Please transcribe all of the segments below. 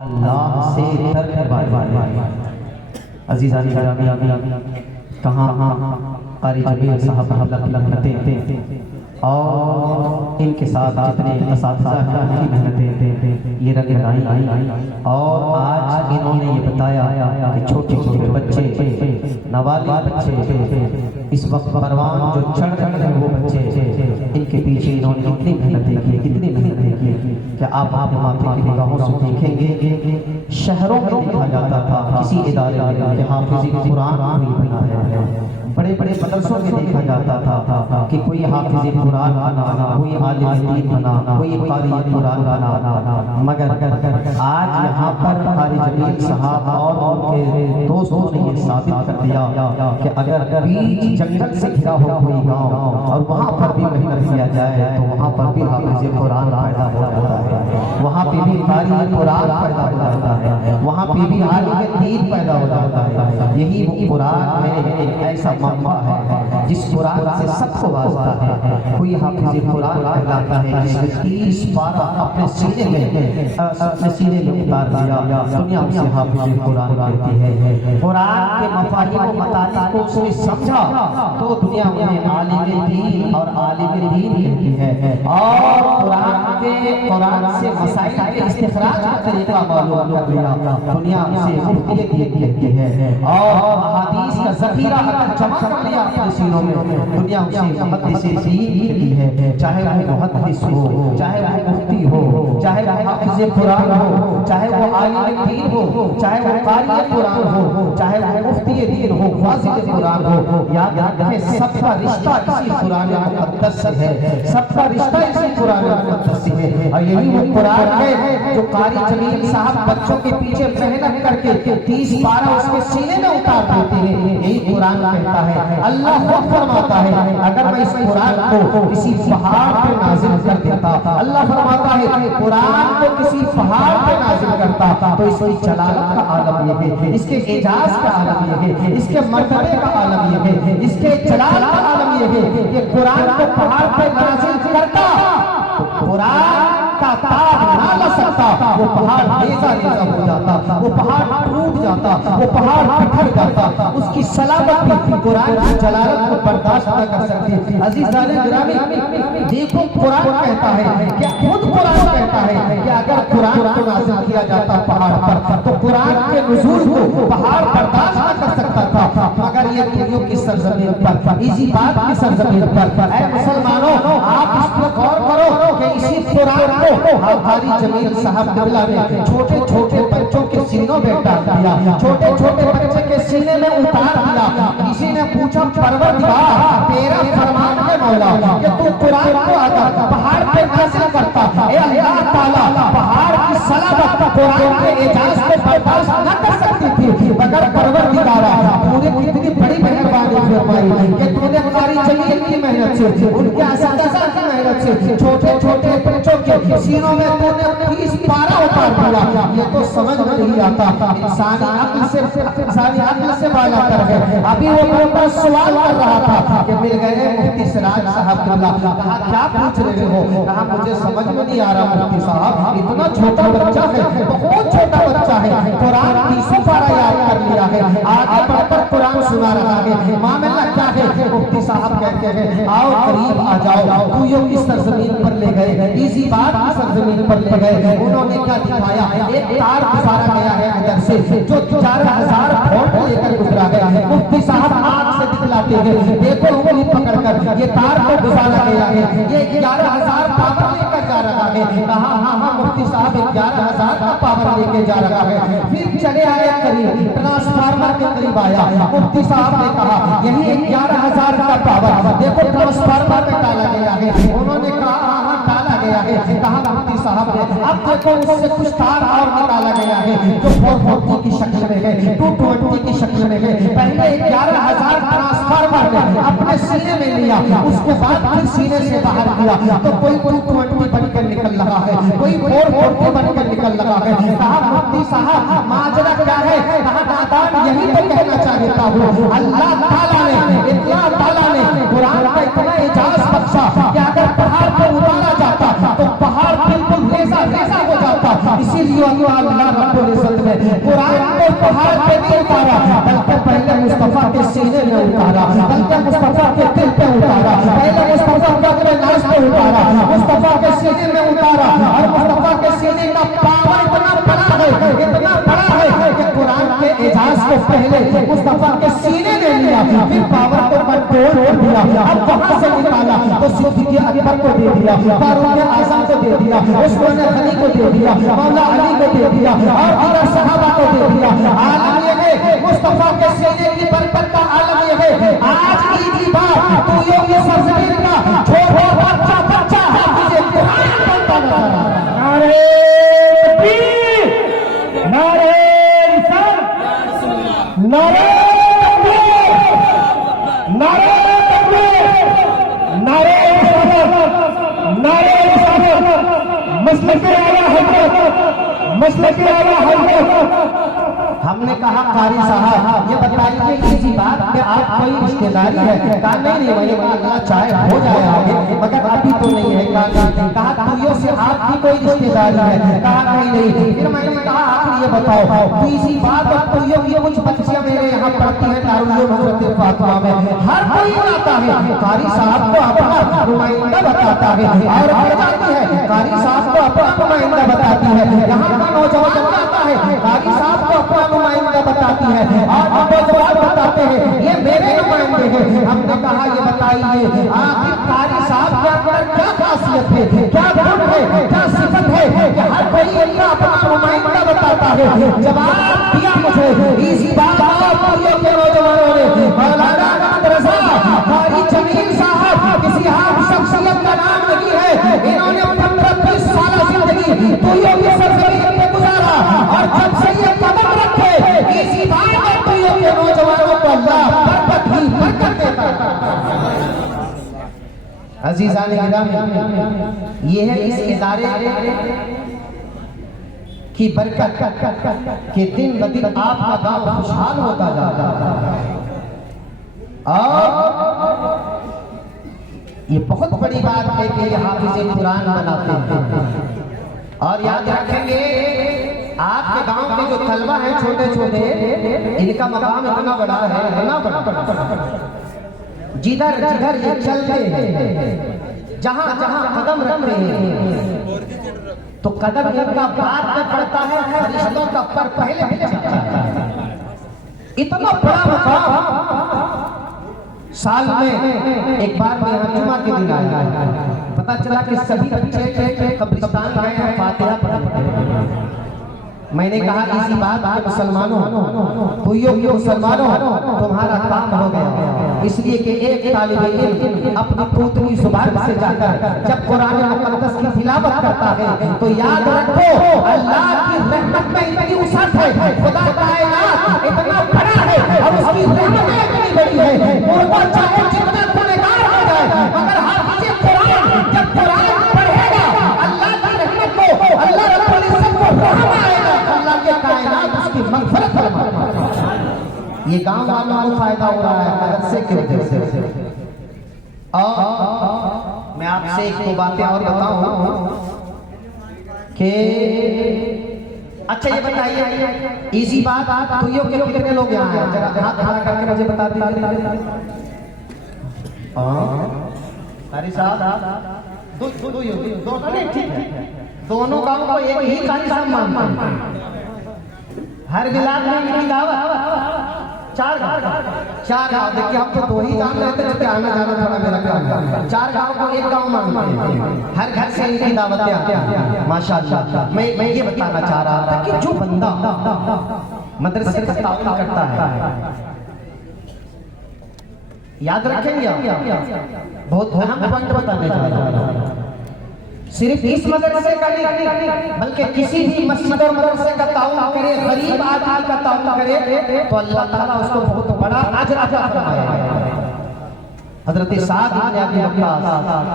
اللہ سے ترک والے عزیزانی گرامی کہاں قاری جمیل صاحب لکھتے اور ان کے ساتھ جتنے اساتذہ کی محنتیں یہ رنگ لائی اور آج انہوں نے یہ بتایا کہ چھوٹے چھوٹے بچے نوالد بچے اس وقت پروان جو چڑھ رہے ہیں وہ بچے ان کے پیچھے انہوں نے کتنی محنتیں کی کہ آپ اپنے ماتھے کی نگاہوں سے دیکھیں گے شہروں میں دیکھا جاتا تھا کسی ادارے میں کہ حافظ قرآن کوئی بنا ہے، بڑے بڑے مدرسوں میں دیکھا جاتا تھا کہ کوئی حافظ قرآن بنا، کوئی عالم دین بنا، کوئی قاری قرآن بنا، مگر آج یہاں پر قاری جمیل صاحب اور ان کے دوستوں نے یہ ثابت کر دیا کہ اگر بیچ جنگل سے گھرا ہو کوئی گاؤں اور وہاں پر بھی محنت کیا جائے تو وہاں پر بھی حافظ قرآن پیدا ہو جاتا ہے، وہاں پہ بھی قاری قرآن پیدا ہو جاتا ہے، وہاں پہ بھی عالم دین پیدا ہو جاتا ہے۔ یہی وہ قرآن ہے، ایک ایسا منبع ہے جس قرآن سے سب کو واسطہ ہے۔ کوئی حافظ قرآن کہلاتا ہے جس نے 30 پارہ اپنے سینے میں اتار دیا، دنیا سے حافظ قرآن کہتی ہے۔ قرآن کے مفاہیم و مطالب کو اس نے سمجھا تو دنیا میں عالم دین اور عالم دین کہتی ہے، اور قرآن سے مسائل کے استخراج کا طریقہ معلوم کر لیا، دنیا سے مفتیت کہتی ہے، اور احادیث کا ذخیرہ جمع کر لیا اپنے سینوں میں، دنیا سے محدث دین کہتی ہے، چاہے وہ محدث ہو، چاہے وہ مفتی ہو، چاہے وہ حافظ قرآن ہو، چاہے وہ عالم دین ہو، چاہے وہ قاری قرآن ہو، چاہے وہ مفتی دین ہو، فاضل قرآن ہو، یاد رکھیں سب کا رشتہ اسی قرآن مقدس سے ہے، سب کا رشتہ اسی قرآن مقدس سے ہے۔ اور یہی وہ قرآن ہے جو قاری جمیل صاحب بچوں کے پیچھے محنت کر کے 30 پارہ اس کے سینے میں اتار دیتے ہیں۔ یہی قرآن کہتا ہے، اللہ خود فرماتا ہے اگر میں اس قرآن کو کسی پہاڑ پہ نازل کر دیتا، اللہ فرماتا ہے کہ قرآن کو کسی پہاڑ پہ نازل کرتا تو اس کی جلالت کا عالم یہ ہے، اس کے اعجاز کا عالم یہ ہے، اس کے مرتبے کا عالم یہ ہے، اس کے جلال کا عالم یہ ہے کہ قرآن کو پہاڑ پہ نازل کرتا تو قرآن کا تاج نہ لا سکتا، وہ پہاڑ ریزہ ریزہ ہو جاتا، وہ پہاڑ ٹوٹ جاتا، وہ پہاڑ بکھر جاتا، اس کی سلامت بھی قرآن کی جلالت کو برداشت نہ کر سکتی۔ عزیزان گرامی دیکھو قرآن کہتا ہے کہ خود قرآن کہتا ہے کہ اگر قرآن کو نازل کیا جاتا پہاڑ پر تو قرآن کے نزول کو پہاڑ برداشت نہ کر سکتا تھا، مگر یہ دنیا کی سرزمین پر، اسی بات کی سرزمین پر اے مسلمانوں آپ اس پر غور کرو کہ اسی قرآن کو قاری جمیل صاحب قبلہ نے چھوٹے چھوٹے بچوں کے سینوں میں ڈال دیا، چھوٹے چھوٹے بچے کے سینے میں اتار دیا۔ کسی نے پوچھا پروردگار تیرا فرمان ہے مولا کہ تو قرآن کو اگر پہاڑ پہ نازل کرتا، اے اللہ تعالیٰ پہاڑ کی سلامت قرآن کے اعجاز کو برداشت نہ کر سکتی تھی، مگر پروردگارا تو نے کتنی بڑی مہربانی فرمائی کہ تو نے قاری جمیل کی محنت سے، ان کے اساتذہ کی محنت سے چھوٹے چھوٹے بچوں کے سینوں میں تو نے 30 پارہ اتار دیا۔ یہ تو سمجھ میں نہیں آتا، انسانی عقل سے بالا کر ہے۔ ابھی وہ موٹا سوال کر رہا تھا کہ مل گئے مفتی سراج صاحب قبلہ، کہا کیا پوچھ رہے ہو؟ کہا مجھے سمجھ میں نہیں آ رہا مفتی صاحب، اتنا چھوٹا بچہ ہے، بہت چھوٹا بچہ ہے، قرآن 30 پارہ یاد کر لیا ہے، آگے بڑھ کر قرآن سنا رہا ہے، معاملہ کیا ہے؟ مفتی صاحب کہتے ہیں آؤ قریب آ جاؤ، کوئیوں کی سرزمین پر لے گئے، اسی بات کی سرزمین پر لے گئے، انہوں نے کیا دکھایا؟ ایک تار گزارا گیا ہے ادھر سے جو 4000 فوٹ لے کر گزرا گیا ہے۔ مفتی صاحب آنکھ سے دکھلاتے ہیں، دیکھو انگلی پکڑ کر یہ تار کو گزارا گیا ہے، یہ 11000 پاور لے کر جا رہا ہے۔ کہا ہاں مفتی صاحب 11000 کا پاور لے کے جا رہا ہے۔ پھر چلے آئے قریب، ٹرانسفارمر کے قریب آیا، مفتی صاحب نے کہا یہی 11000 کا پاور دیکھو ٹرانسفارمر میں ڈالا گیا ہے۔ انہوں نے کہا ہاں ڈالا گیا ہے۔ کہا مفتی صاحب نے اب دیکھو اس سے کچھ تار اور نکالا گیا ہے جو 440 کی شکل میں ہے، 220 کی شکل میں ہے۔ پہلے 11000 ٹرانسفارمر نے اپنے سینے میں لیا، اس کے بعد پھر سینے سے باہر کیا تو کوئی 220 بن کر نکل رہا ہے، کوئی 440 بن کر نکل رہا ہے۔ کہا مفتی صاحب ماجرا کیا ہے؟ کہا نادان یہی تو کہنا چاہتا ہوں، اللہ تعالیٰ نے قرآن کا اتنا اعجاز بخشا کہ اگر پہاڑ پر اتارا جاتا تو پہاڑ بالکل ریزہ ریزہ ہو جاتا، اسی اسی لیے اللہ رب العزت نے قرآن کو پہاڑ پہ نہیں اتارا بلکہ پہلے مصطفیٰ کے سینے میں اتارا، بلکہ مصطفیٰ کے دل پہ اتارا، پہلے مصطفیٰ کو اپنے ناز پہ اتارا، مصطفیٰ کے سینے میں اتارا، اور مصطفیٰ کے سینے کا پاور اتنا بڑا ہے کہ قرآن کے اعجاز کو پہلے مصطفیٰ کے سینے نے لیا، پھر پاور کو کنٹرول کر دیا، اب وہاں سے نکالا تو صدیق اکبر کو دے دیا، فاروق اعظم کو دے دیا، عثمان غنی کو دے دیا، مولا علی کو دے دیا، اور دیگر صحابہ کو دے دیا۔ عالم یہ ہے مصطفیٰ کے سینے کی برکت کا، عالم یہ ہے آج عید کی بات تو یہ سرزمین کا چھوٹا بچہ حافظ قرآن بنتا نظر آ رہا ہے۔ نعرہ تکبیر، نعرہ رسالت، نعرہ تکبیر، نعرہ تکبیر، نعرہ رسالت، نعرہ رسالت، مسلک اعلیٰ حضرت، مسلک اعلیٰ حضرت۔ ہم نے کہا قاری صاحب یہ بتائیے کسی بات کہ آپ کوئی رشتہ داری ہے؟ کہا نہیں میں نے کہا اللہ چاہے ہو جائے آگے مگر ابھی تو نہیں ہے۔ کہا تویوں سے آپ کی کوئی رشتہ داری ہے؟ کہا نہیں۔ پھر میں نے کہا آخر یہ بتاؤ کسی بات اور تویوں یہ کچھ بچیاں میرے یہاں پڑھتی ہیں دارالعلوم حضرت فاطمہ میں، ہر کوئی آتا ہے قاری صاحب کو اپنا نمائندہ بتاتا ہے اور بڑھ جاتی ہے قاری صاحب کو اپنا نمائندہ بتاتی ہے، یہاں کا نوجوان آتا ہے قاری صاحب کو اپنا نمائندہ بتاتی ہے اور نوجوان بتاتے ہیں یہ میرے نمائندے ہیں۔ ہم نے کہا یہ بتائیے آخر قاری صاحب کے اندر کیا خاصیت ہے، کیا گن ہے، کیا صفت ہے کہ ہر کوئی اللہ اپنا نمائندہ بتاتا ہے؟ جواب دیا مجھے اسی بات کے نوجوانوں نے، مولانا احمد رضا قاری جمیل صاحب کسی عام شخصیت کا نام نہیں ہے، انہوں نے 15-20 سالہ زندگی تویوں کی سرزمین پہ گزارا اور جب سے یہ قدم رکھے اسی بات اور تویوں کے نوجوانوں کو اللہ برکت ہی برکت دیتا ہے۔ عزیزان گرامی یہ ہے اس ادارے کی برکت کہ دن بدن آپ کا گاؤں خوشحال ہوتا جاتا ہے، اور یہ بہت بڑی بات ہے کہ یہ حافظ قرآن بناتے ہیں۔ اور یاد رکھیں گے آپ کے گاؤں کے جو طلبہ ہیں چھوٹے چھوٹے ان کا مقام اتنا بڑا ہے، اتنا بڑا جدھر جدھر یہ چلتے ہیں جہاں جہاں قدم رکھتے ہیں تو قدم ان کا بعد میں پڑتا ہے، فرشتوں کا پر پہلے جاتا ہے۔ اتنا بڑا مقام سال میں ایک بار میں جمعہ کے دن آیا، پتا چلا کہ سبھی بچے قبرستان گئے ہیں فاتحہ پڑھا۔ میں نے کہا اسی بات کے مسلمانوں تویوں کے مسلمانوں تمہارا کام ہو گیا، اس لیے کہ ایک طالب علم اپنی پوتری زبان سے جا کر جب قرآن مقدس کی تلاوت کرتا ہے تو یاد رکھو اللہ کی رحمت میں اتنی وسعت ہے، خدا کائنات اتنا بڑا ہے اور اس کی رحمت اتنی بڑی ہے، مردہ چاہے جتنا گنہگار ہو جائے مگر حافظ قرآن جب قرآن پڑھے گا اللہ کی رحمت کو، اللہ رب العزت کو رحم آئے گا، اللہ کے کائنات اس کی مغفرت فرمائے گا۔ یہ گاؤں والوں کو فائدہ ہو رہا ہے مدرسے کے وجہ سے۔ اور میں آپ سے ایک دو باتیں اور بتاؤں کہ اچھا یہ بتائیے ایسی بات تویوں کے لوگ کتنے لوگ یہاں ہیں؟ ذرا ہاتھ کھڑا کر کے مجھے بتا دیجیے۔ قاری صاحب دونوں گاؤں کو ایک ہی قاری صاحب مانتے ہیں، ہر ملاد میں ان کی دعوت چار گاؤں دیکھیے ہم تو دو ہی جان رہے تھے جبکہ آنا جانا تھوڑا میرا کام، چار گاؤں کو ایک گاؤں مانتے ہیں، ہر گھر سے ان کی دعوتیں آتی ہیں ماشاءاللہ۔ میں یہ بتانا چاہ رہا تھا کہ جو بندہ مدرسے کا تعاون کرتا ہے یاد رکھیں گے بہت اہم پوائنٹ بتانے جا رہا ہوں، صرف اس مدرسے کا نہیں بلکہ کسی بھی مسجد اور مدرسے کا تعاون کرے، غریب آدمی کا تعاون کرے تو اللہ تعالیٰ اس کو بہت بڑا اجر عطا فرمائے گا۔ حضرت سعد بن ابی وقاص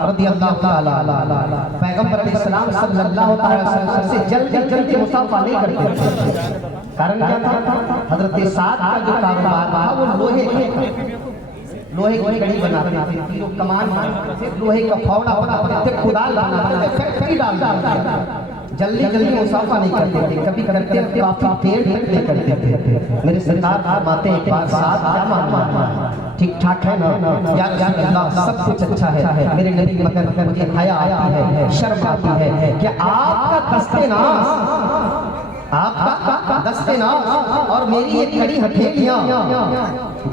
رضی اللہ تعالی عنہ پیغمبر علیہ السلام صلی اللہ علیہ وسلم سے جلدی جلدی مصافحہ نہیں کرتے تھے، کارن کیا تھا؟ حضرت سعد کا جو کاروبار تھا وہ لوہے کی کڑی بناتے تھے، تیر و کمان بناتے تھے، لوہے کا پھاوڑا بناتے تھے، کدال بناتے تھے، فیکٹری ڈالتے تھے۔ جلدی جلدی مسافہ نہیں کرتے تھے، کبھی کرتے کافی دیر تک نہیں کرتے تھے۔ میرے سرکار فرماتے ہیں ایک بار ساتھ کیا ماننا ہے، ٹھیک ٹھاک ہے نا یا رسول اللہ سب کچھ اچھا ہے، میرے نبی مگر مجھے حیا آتی ہے، شرم آتی ہے کہ آپ کا دست ناز، آپ کا دست ناز اور میری یہ کڑی ہتھیلیاں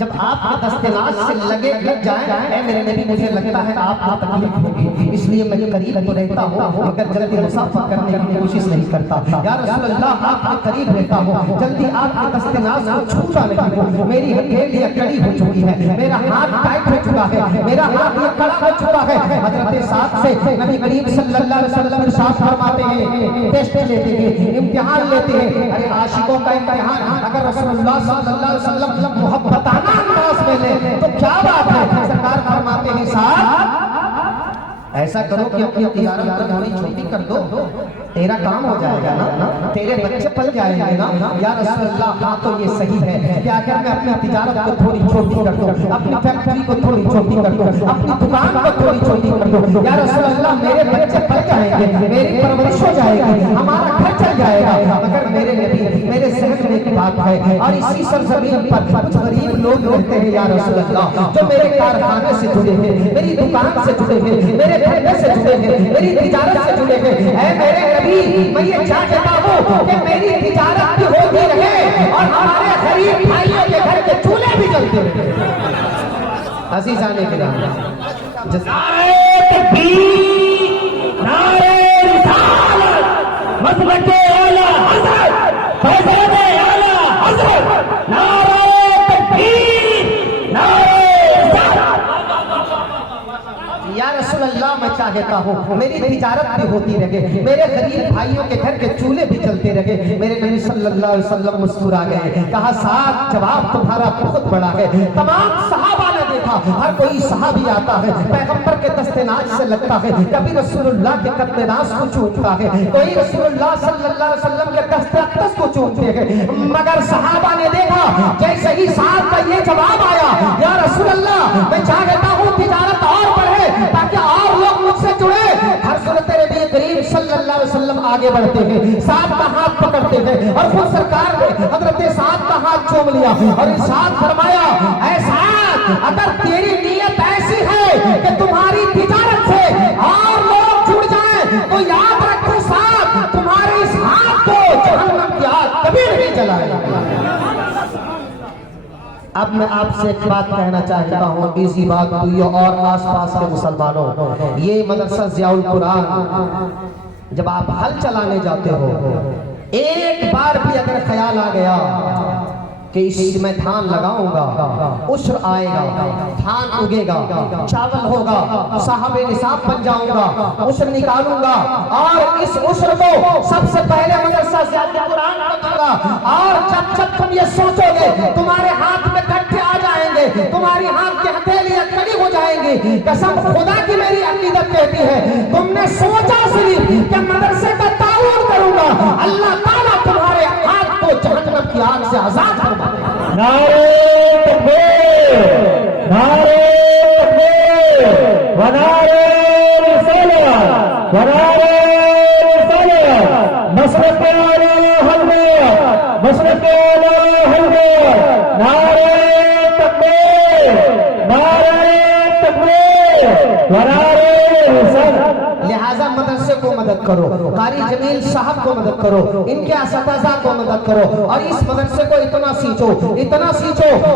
جب آپ کا دست ناز سے لگ جائیں، اے میرے نبی مجھے لگتا ہے آپ کو تکلیف ہوگی، اس لیے میں قریب تو رہتا ہوں مگر جلدی مسافہ کرنے کی کوشش نہیں کرتا۔ یا رسول اللہ آپ کے قریب رہتا ہوں، جلدی آپ کے دست ناز کو چھوتا نہیں ہوں، میری ہتھیلیاں کڑی ہو چکی ہے، میرا ہاتھ ٹائٹ ہو چکا ہے، میرا ہاتھ یہ کڑا ہو چکا ہے۔ حضرت سعد سے نبی کریم صلی اللہ علیہ وسلم ارشاد فرماتے ہیں، ٹیسٹ لیتے ہیں، امتحان لیتے ہیں، ارے عاشقوں کا امتحان اگر رسول اللہ صلی اللہ علیہ وسلم محبتانہ انداز میں لے تو کیا بات ہے۔ سرکار فرماتے ہیں سعد ایسا کرو کہ اپنی تجارت کو تھوڑی چھوٹی کر دو، تیرا کام ہو جائے گا نا، تیرے بچے پل جائیں گے نا۔ یا رسول اللہ ہاں تو یہ صحیح ہے کہ اگر میں اپنی تجارت کو تھوڑی چھوٹی کر دوں، اپنی فیکٹری کو تھوڑی چھوٹی کر دوں، اپنی دکان کو تھوڑی چھوٹی کر دوں، یا رسول اللہ میرے بچے پل جائیں گے، میری پرورش ہو جائے گی، ہمارا گھر چل جائے گا۔ مگر میرے نبی میرے ذہن میں ایک بات ہے اور اسی سرزمین پر کچھ غریب لوگ رہتے ہیں یا رسول اللہ، جو میرے کارخانے سے جڑے ہیں، میری دکان سے جڑے ہیں، میرے دھندے سے جڑے ہیں، میری تجارت سے جڑے ہیں۔ اے میرے نبی میں یہ چاہتا ہوں کہ میری تجارت بھی ہوتی رہے اور ہمارے غریب بھائیوں کے گھر کے چولہے بھی جلتے رہے۔ عزیزان کرام، نعرہ تکبیر، نعرہ رسالت، مسلک اعلی حضرت فیضان اعلی حضرت، نعرہ تکبیر، نعرہ رسالت۔ یا رسول اللہ میں چاہتا ہوں میری تجارت بھی ہوتی رہے، میرے غریب بھائیوں کے گھر کے چولہے بھی چلتے رہے۔ میرے نبی صلی اللہ علیہ وسلم مسکرا گئے، کہا سعد جواب تمہارا بہت بڑا ہے۔ تمام صحابہ نے دیکھا، ہر کوئی صحابی آتا ہے پیغمبر کے دست ناز سے لگتا ہے، کبھی رسول اللہ کے قد ناز کو چومتا ہے، کوئی رسول اللہ صلی اللہ علیہ وسلم کے دست اقدس کو چومتے ہیں، مگر صحابہ نے دیکھا جیسے ہی سعد کا یہ جواب آیا، یا رسول اللہ میں چاہتا ہوں تجارت اور بڑھے تاکہ اور لوگ مجھ سے جڑے۔ ہر صورت نبی کریم صلی اللہ علیہ وسلم آگے بڑھتے ہیں، سعد کا ہاتھ پکڑتے ہیں اور خود سرکار نے حضرت سعد کا ہاتھ چوم لیا اور ارشاد فرمایا، اے سعد اگر تیری نیت ایسی ہے کہ تمہاری تجارت سے اور لوگ جڑ جائیں تو یاد رکھو سعد تمہارے اس ہاتھ کو جہنم کی آگ کبھی نہیں جلائے گا۔ اب میں آپ سے ایک بات کہنا چاہتا ہوں، ایزی بات ہوئی اور آس پاس کے مسلمانوں، یہ مدرسہ ضیاء القرآن جب آپ حل چلانے جاتے ہو، ایک بار بھی اگر خیال آ گیا کہ اس میں دھان لگاؤں گا، عشر آئے گا، دھان اگے گا، چاول ہوگا، صاحب نصاب بن جاؤں گا، عشر نکالوں گا اور اس عشر کو سب سے پہلے مدرسہ ضیاء القرآن کو دوں گا، اور جب تم یہ سوچو گے تمہارے ہاتھ میں کٹھے آ جائیں گے، تمہاری ہاتھ کی ہتھیلیاں کڑی ہو جائیں گی۔ قسم خدا کی میری عقیدت کہتی ہے تم نے سوچا صرف کہ مدرسے کا تعاون کروں گا، اللہ تعالیٰ تمہارے ہاتھ کو جہنم کی آگ سے آزاد فرما دے گا۔ نعرہ تکبیر، نعرہ تکبیر، ونعرہ رسالت، ونعرہ رسالت، مسلک اعلی حضرت، مسلک اعلی حضرت، نعرہ تکبیر، نعرہ تکبیر، ونعرہ رسالت۔ لہٰذا مدرسے کو مدد کرو، قاری جمیل صاحب کو مدد کرو، ان کے اساتذہ کو مدد کرو اور اس مدرسے کو اتنا سیچو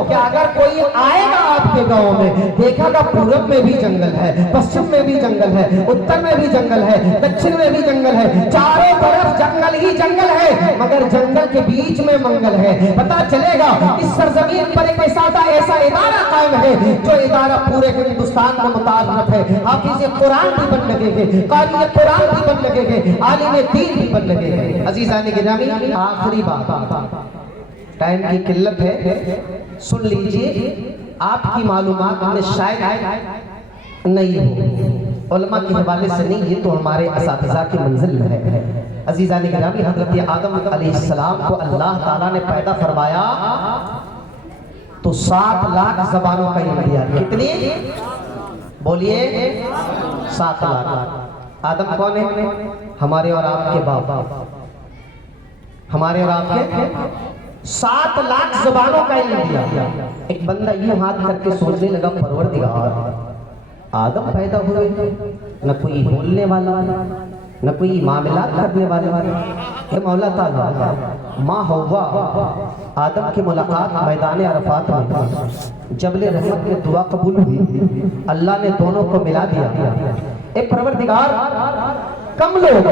کہ اگر کوئی آئے گا آپ کے گاؤں میں دیکھا گا پورب میں بھی جنگل ہے، پشچم میں بھی جنگل ہے، اتر میں بھی جنگل ہے، دکشن میں بھی جنگل ہے، چاروں طرف جنگل ہی جنگل ہے، مگر جنگل کے بیچ میں منگل ہے۔ پتا چلے گا اس سرزمین پر ایک ایسا ادارہ قائم ہے جو ادارہ پورے ہندوستان میں متعارف ہے۔ حافظ قرآن بھی بن لگے گے، قاری قرآن بھی بن لگے گے، عالم دین بھی بن لگے گے۔ عزیزان گرامی آخری بات، ٹائم کی قلت ہے، سن لیجئے، آپ کی معلومات میں شاید نہیں ہو، علماء کے حوالے سے نہیں، یہ تو ہمارے اساتذہ کی منزل میں ہے۔ عزیزان گرامی حضرت آدم علیہ السلام کو اللہ تعالیٰ نے پیدا فرمایا تو 7 لاکھ زبانوں کا علم دیا۔ کتنی؟ بولیے 7 لاکھ۔ آدم کون ہے؟ ہمارے اور آپ کے باپ، ہمارے اور آپ کے 7 لاکھ زبانوں کا علم دیا. ایک بندہ یوں ہاتھ کر کے سوچنے لگا پروردگار آدم پیدا ہوئے نہ کوئی بولنے والا نہ کوئی معاملات کرنے والے، اے مولا تعالیٰ ماں حوا آدم کی ملاقات میدان عرفات میں جبل رحمت میں دعا قبول ہوئی، اللہ نے دونوں کو ملا دیا. اے پروردگار کم لوگ،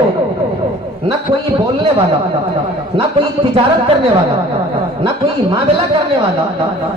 نہ کوئی بولنے والا نہ کوئی تجارت کرنے والا نہ کوئی معاملہ کرنے والا،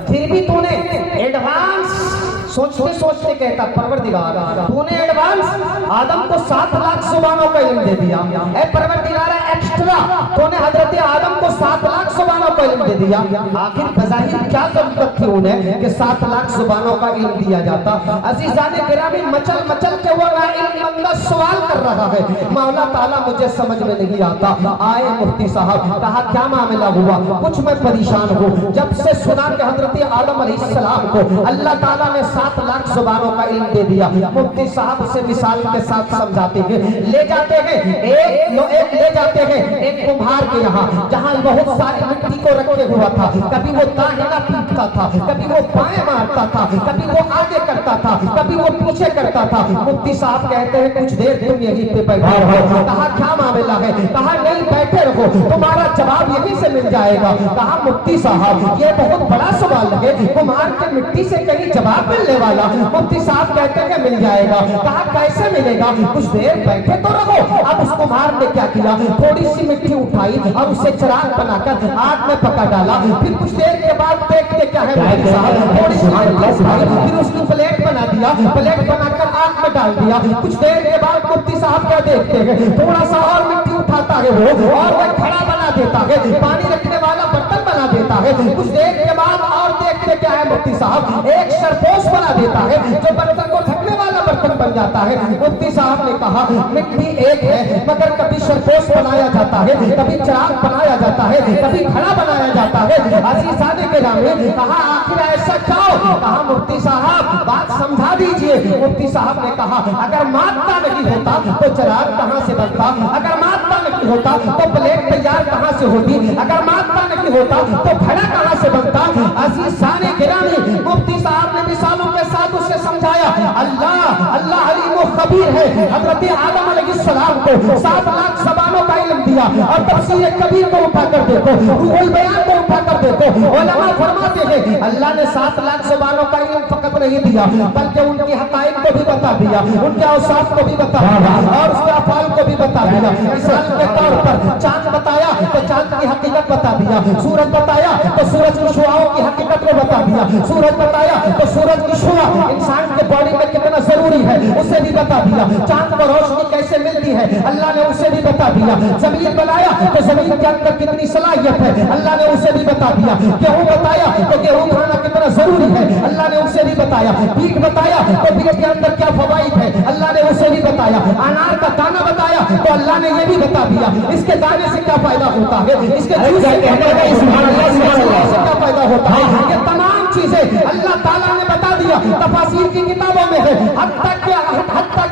پھر بھی تو نے ایڈوانس سوچتے سوچتے کہتا پروردگار تو نے ایڈوانس آدم کو 7 لاکھ زبانوں کا علم دے دیا. اے پروردگار ایکسٹرا تو نے حضرت آدم کو 7 لاکھ زبانوں کا علم دے دیا. آخر بظاہر کیا ضرورت تھی انہیں کہ 7 لاکھ زبانوں کا علم دیا جاتا؟ عزیزان گرامی مچل مچل کے وہ ناعلم بندہ سوال کر رہا ہے، مولا تعالیٰ مجھے سمجھ میں نہیں آتا. آئے مفتی صاحب، کہا کیا معاملہ ہوا؟ کچھ میں پریشان ہوں. جب سے سنا کہ حضرت آدم علیہ السلام کو اللہ تعالیٰ نے 7 لاکھ زبانوں کا علم دے دیا. مفتی صاحب سے مثال کے ساتھ سمجھاتے ہیں. لے جاتے ہیں ایک لے جاتے ہیں ایک کمہار کے یہاں، جہاں بہت ساری مٹی کو رکھے ہوا تھا. کبھی وہ داہنا پیٹتا تھا، کبھی وہ بائیں مارتا تھا، کبھی وہ آگے کرتا تھا، کبھی وہ پیچھے کرتا تھا. مفتی صاحب کہتے ہیں کچھ دیر تم یہیں پہ بیٹھے رہو. کہا کیا معاملہ ہے؟ کہا نہیں بیٹھے رہو، تمہارا جواب یہیں سے مل جائے گا. کہا مفتی صاحب یہ بہت بڑا سوال ہے، کمہار کے مٹی سے کہیں جواب ملنے والا؟ مفتی صاحب کہتے ہیں مل جائے گا. کہا کیسے ملے گا؟ کچھ دیر بیٹھے تو رہو. اب اس کمہار نے کیا کیا؟ تھوڑی سی مٹی اٹھائی اور اسے چراغ بنا کر آگ میں پکا ڈالا. پھر کچھ دیر کے بعد دیکھتے کیا ہے مفتی صاحب، تھوڑی سی مٹی اٹھائی، پھر اس کی پلیٹ بنا دیا، پلیٹ بنا کر آگ میں ڈال دیا. کچھ دیر کے بعد مفتی صاحب کیا دیکھتے ہیں؟ تھوڑا سا اور مٹی اٹھاتا ہے وہ اور وہ کھڑا بنا دیتا ہے، پانی رکھنے والا برتن بنا دیتا ہے. کچھ دیر کے بعد اور دیکھتے کیا ہے مفتی صاحب؟ ایک سرپوش بنا دیتا ہے جو برتن کو ڈھکنے والا برتن بن جاتا ہے. مفتی صاحب نے کہا مٹی ایک ہے مگر کبھی سرپوش بنایا جاتا ہے، کبھی چراغ بنایا جاتا ہے، کبھی کھڑا بنایا جاتا ہے. عزیزان گرامی کہا آخر ایسا کیوں؟ کہا مفتی صاحب بات سمجھا دیجئے. مفتی صاحب نے کہا اگر مادہ نہیں ہوتا تو چراغ کہاں سے بنتا؟ اگر مادہ نہیں ہوتا تو پلیٹ تیار کہاں سے ہوتی؟ اگر مادہ نہیں ہوتا تو کھڑا کہاں سے بنتا؟ عزیزان گرامی مفتی صاحب نے مثالوں کے ساتھ اسے سمجھایا. اللہ علیم و خبیر ہے. حضرت آدم علیہ السلام کو 7 لاکھ زبانوں کا علم دیا اور تفسیر کبیر کو اٹھا کر دیکھو، روح البیان کو اٹھا کر دیکھو. علماء فرماتے ہیں اللہ نے 7 لاکھ زبانوں کا علم فقط نہیں دیا بلکہ ان کی حقائق کو بھی بتا دیا، ان کے اوصاف کو بھی بتا دیا اور اس کے افعال کو بھی بتا دیا. مثال کے طور پر چاند بتایا تو چاند کی حقیقت بتا دیا، سورج بتایا تو سورج کی شعاؤں کی حقیقت کو بتا دیا، سورج بتایا تو سورج کی شعاع انسان کے باڈی میں کتنا ضروری ہے اسے بھی بتا دیا. چاند کو روشنی کیسے ملتی ہے اللہ نے اسے بھی بتا دیا. زمین بنایا تو زمین کے اندر کتنی صلاحیت ہے اللہ نے اسے بھی بتا دیا. گیہوں بتایا تو گیہوں کھانا کتنا ضروری ہے اللہ نے اسے بھی بتایا. بیٹ بتایا تو بیٹ کے اندر کیا فوائد ہے اللہ نے اسے بھی بتایا. انار کا دانہ بتایا تو اللہ نے یہ بھی بتا دیا اس کے دانے سے کیا فائدہ ہوتا ہے، اس کے جوس سے کیا فائدہ ہوتا ہے. یہ تمام چیزیں اللہ تعالیٰ نے بتا دیا. تفاسیر کی کتابوں میں ہے، حتیٰ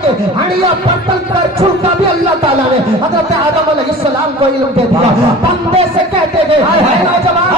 کہ ہڑیا برتن پر چھلکا بھی اللہ تعالیٰ نے حضرت آدم علیہ السلام کو علم دے دیا. بندے سے کہتے ہیں نوجوان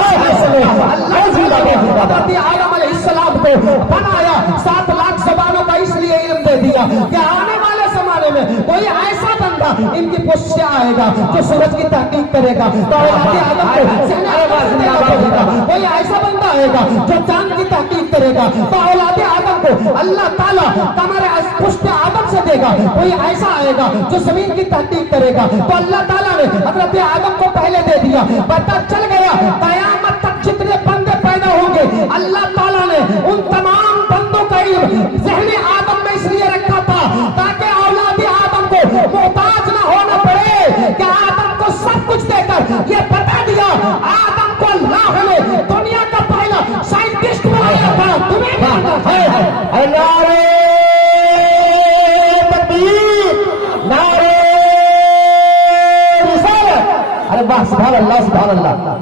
حضرت آدم علیہ السلام کو بنایا 7 لاکھ زبانوں کا اس لیے علم دے دیا کہ آنے والے زمانے میں کوئی ایسا بندہ ان کی پشت سے آئے گا جو سورج کی تحقیق کرے گا تو اولاد آدم کو کوئی ایسا بندہ آئے گا جو چاند کی تحقیق کرے گا تو اولاد آدم کو اللہ تعالیٰ ہمارے پشت آدم سے دے گا. کوئی ایسا آئے گا جو زمین کی تحقیق کرے گا تو اللہ تعالیٰ نے حضرت آدم کو پہلے دے دیا. پتہ چل گیا قیامت تک جتنے بندے پیدا ہوں گے اللہ تعالیٰ نے ان تمام بندوں کا علم ذہن آدم میں اس لیے رکھا تھا تاکہ اولاد آدم کو محتاج نہ ہونا پڑے کہ آدم کو سب کچھ دے کر یہ بتا دیا آدم کو اللہ نے دنیا کا پہلا سائنٹسٹ بنایا تھا. تمہیں نعرے تکبیر، نعرے رسالت. ارے واہ سبحان اللہ سبحان اللہ،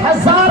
1000